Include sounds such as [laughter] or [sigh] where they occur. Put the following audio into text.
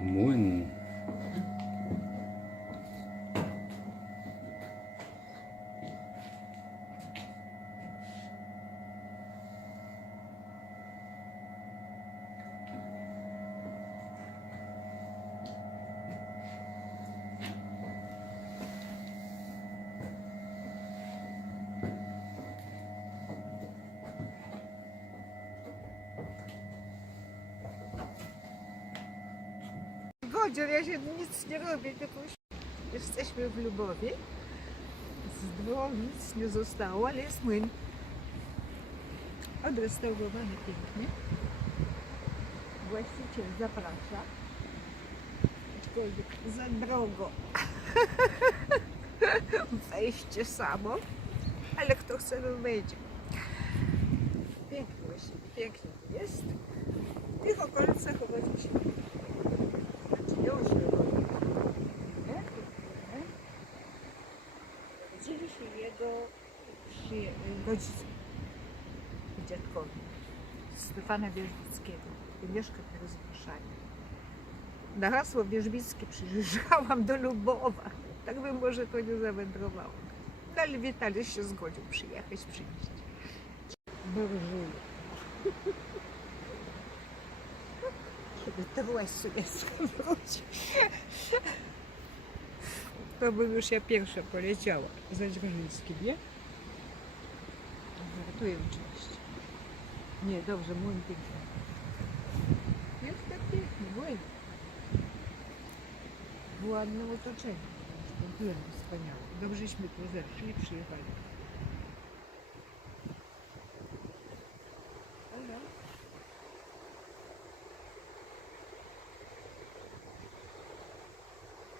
Młyn. Godzien, ja się nic nie robię, już jesteśmy w Lubowie. Z dwóch nic nie zostało, ale jest młyn. Odrestaurowany pięknie. Właściciel zaprasza. Aczkolwiek za drogo. [laughs] Wejście samo. Ale kto chce, to wejdzie. Pięknie właśnie, pięknie jest. W tych okolicach urodzi się już Urodzili się jego przyje- rodzice, dziadkowie, Stefana Wierzbickiego, który mieszka teraz w Warszawie. Na hasło Wierzbickie przyjeżdżałam do Lubowa, tak bym może to nie zawędrowało. No ale Witalis się zgodził przyjechać, przyjść. Burżuje. [laughs] Kiedy teraz sobie [laughs] zwróci. To bym już ja pierwsza poleciała za Dzierżyńskim, nie? Żartuję oczywiście. Nie, dobrze, młyn piękny. Jest tak piękny, młyn. W ładnym otoczeniu. Kompletnie wspaniałe. Dobrześmy tu zeszli, przyjechali.